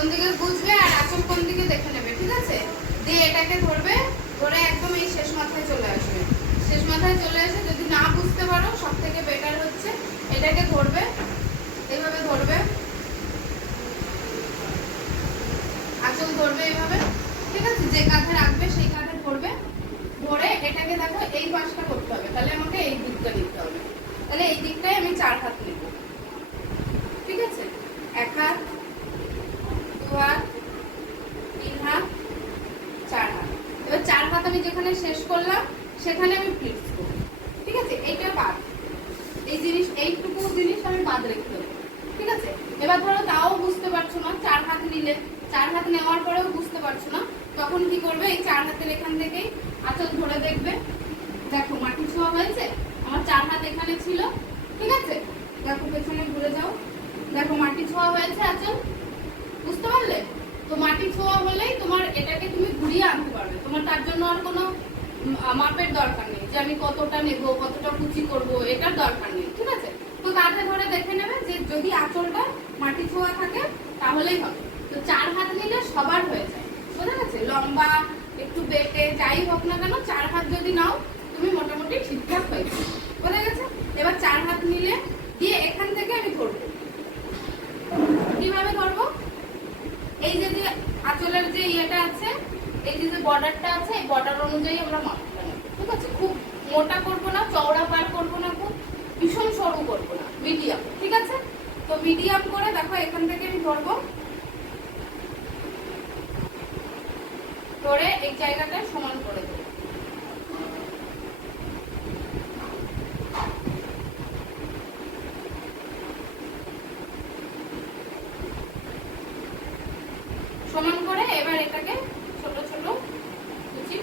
কোন দিকে বুঝবে আর আঁচল কোন দিকে দেখে নেবে, ঠিক আছে? দিয়ে এটাকে ধরবে, ধরে একদম এই শেষ মাথায় চলে আসবে। শেষ মাথায় চলে এসে যদি না বুঝতে পারো সব থেকে বেটার হচ্ছে, এটাকে ধরবে, এইভাবে ধরবে। আঁচল ধরবে এইভাবে, ঠিক আছে? যে কাঁধে রাখবে, সেই কাঁধে ধরবে। ধরে এটাকে দেখো, এই পাশটা করতে হবে। তাহলে আমাকে এই দিকটা নিতে হবে। তাহলে এই দিকটাই আমি চার হাত নেব ঠিক আছে এক হাত দু হাত তিন হাত চার হাত এবার চার হাত আমি যেখানে শেষ করলাম সেখানে আমি ফ্লিপস করব ঠিক আছে? এইটা বাদ। এই জিনিস, এইটুকু জিনিস আমি বাদ রেখে দেবো। ঠিক আছে? এবার ধরো তাও বুঝতে পারছ না, চার হাত নিলে, চার হাত নেওয়ার পরেও বুঝতে পারছ না, তখন কি করবে? এই চার হাতের এখান থেকেই আঁচল ধরে দেখবে। দেখো, মাটি ছোঁয়া হয়েছে? আমার চার হাত এখানে ছিল। ঠিক আছে? দেখো, পেছনে ঘুরে যাও। দেখো, মাটি ছোঁয়া হয়েছে আঁচল। বুঝতে পারলে? তো মাটি ছোঁয়া হলেই তোমার এটাকে তুমি ঘুরিয়ে আনতে পারবে। তোমার তার জন্য আর কোনো মাপের দরকার নেই, যে আমি কতটা নেব, কতটা কুচি করব, এটার দরকার নেই, ঠিক আছে? তো কাঁধে ধরে দেখে নেবে যে যদি আঁচলটা মাটি ছোঁয়া থাকে, তাহলেই হবে। তো চার হাত নিলে সবার হয়ে যায়, বোঝা গেছে? লম্বা, একটু বেটে, যাই হোক না কেন, চার হাত যদি নাও তুমি মোটামুটি ঠিকঠাক হয়ে যাবে বোঝা গেছে এবার চার হাত নিলে দিয়ে এখান থেকে আমি ধরবো কীভাবে ধরবো এই যে যে আঁচলের যে ইয়েটা আছে এই যে যে বর্ডারটা আছে, এই বর্ডার অনুযায়ী আমরা মাপটা নেব, ঠিক আছে? খুব মোটা করব না, চওড়া পার করব না খুব, ভীষণ সরু করব না মিডিয়াম ঠিক আছে? তো মিডিয়াম করে দেখো, এখান থেকে আমি ধরবো। ধরে এই জায়গাটা সমান করে দেবো। সমান করে এবার এটাকে ছোট ছোট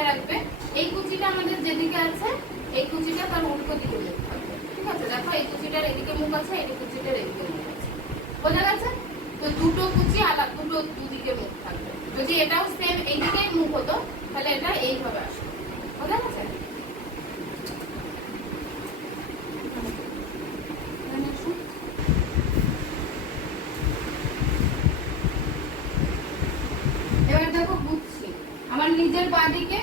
মাথায় রাখবে, এই কুচিটা আমাদের যেদিকে আছে, এই কুচিটা তার উল্টো দিকে ঠিক আছে? দেখো, এই কুচিটার এদিকে মুখ আছে, এই কুচিটার এদিকে মুখ আছে। বোঝা গেছে? তো দুটো কুচি আলাদা, দুটো দুদিকে মুখ থাকবে। যদি এটাও সেম এইদিকেই মুখ হতো তাহলে এটা এইভাবে আসবে বোঝা গেছে এখানে আসুন। এবার দেখো বুঝছি আমার নিজের পা দিকে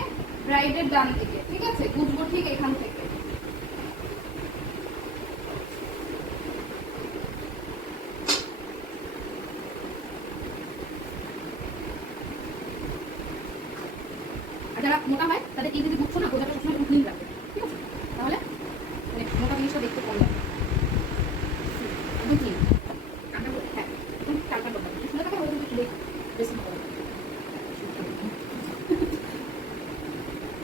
ব্রাইডের ডান দিকে, ঠিক আছে? বুঝব ঠিক এখান থেকে। মোটা হয়, তাদের এই যদি বুঝছ না গোজাটা সবসময় ক্লিন রাখবে। ঠিক আছে? তাহলে মানে মোটা জিনিসটা দেখতে কম একদম clean। টানটা করে, হ্যাঁ, একদম টানটা করতে হবে। সুন্দর থাকে, ওই কিন্তু চুলে বেশি ভালো লাগে।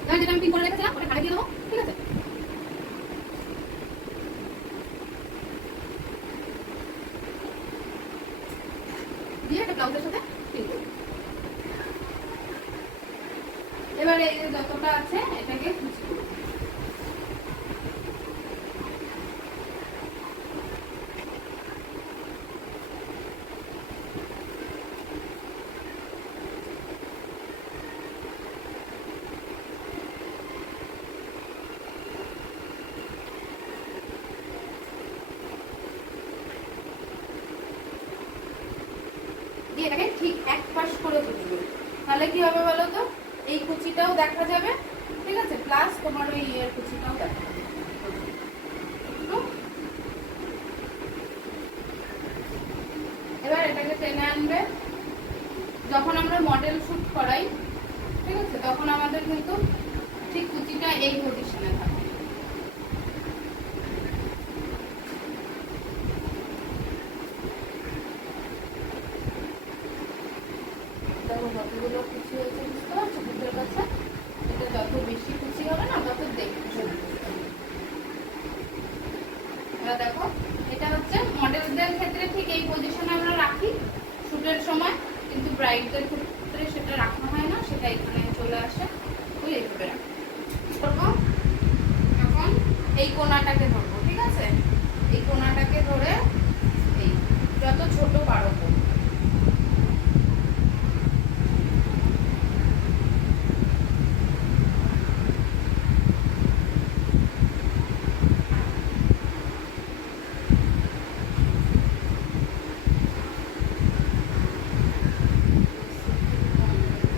এবার যেটা আমি পিন করে রেখেছিলাম ওটা ঘাড়ে দিয়ে দেবো ঠিক আছে দিয়ে এটা সাথে এবার যতটা আছে এটাকে করব দিয়ে এটাকে ঠিক এক পাশ করে বুঝবে তাহলে কি হবে বলো তো? এই কুচিটাও দেখা যাবে, ঠিক আছে? প্লাস তোমার ওই ইয়ের কুচিটাও দেখা যাবে। এবার এটাকে টেনে আনবে। যখন আমরা মডেল শুট করাই, ঠিক আছে? তখন আমাদের কিন্তু ঠিক কুচিটা এই থাকে দেখো কতগুলো কুচি হয়েছে বুঝতে পারছ বুকের কাছে এটা যত বেশি কুচি হবে না তত দেখতে সুন্দর। এবার এবার দেখো এটা হচ্ছে মডেলদের ক্ষেত্রে ঠিক এই পজিশনে আমরা রাখি শুটের সময় কিন্তু ব্রাইডদের ক্ষেত্রে সেটা রাখা হয় না, সেটা এখানে চলে আসে। ওই এইভাবে রাখি। করব? এখন এই কোনাটাকে ধরবো, ঠিক আছে? এই কোনাটাকে ধরে এই, যত ছোট পারো করব।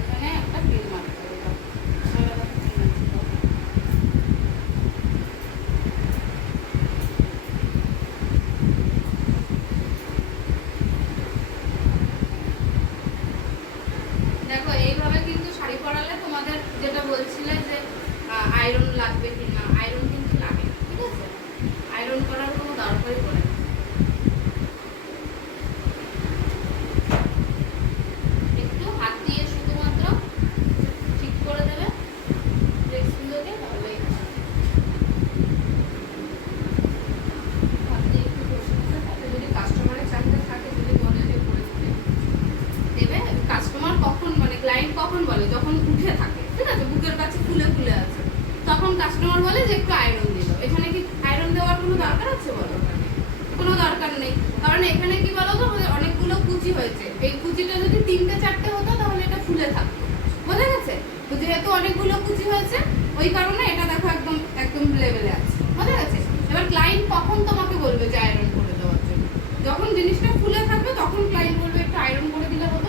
এখানে একটা পিন মারতে হবে আলাদা পিন আছে। দেখো এইভাবে কিন্তু শাড়ি পরালে তোমাদের যেটা বলছিলে যে আয়রন লাগবে কিনা আয়রন কিন্তু লাগে না, ঠিক আছে আয়রন করার কোনো দরকারই পড়ে দিয়ে দেবে দিয়ে কাস্টমারের চাহিদা থাকে, যদি বলে দিতে। দেবে? কাস্টমার কখন মানে ক্লায়েন্ট কখন বলে? যখন উঠে থাকে, ঠিক আছে? বুকের কাছে ফুলে ফুলে আছে। তখন কাস্টমার বলে যে একটু আয়রন দিল এখানে কি কোনো দরকার আছে বলো? কোনো দরকার নেই। কারণ এখানে কি বলো তো আমাদের অনেকগুলো কুচি হয়েছে। এই কুচিটা যদি তিনটে চারটে হতো, তাহলে এটা ফুলে থাকতো। বোঝা গেছে? যেহেতু অনেকগুলো কুচি হয়েছে, ওই কারণে এটা দেখো একদম একদম লেভেলে আছে। বোঝা গেছে? এবার ক্লায়েন্ট কখন তোমাকে বলবে যে আয়রন করে দেওয়ার জন্য? যখন জিনিসটা ফুলে থাকবে, তখন ক্লায়েন্ট বলবে একটু আয়রন করে দিলে হতো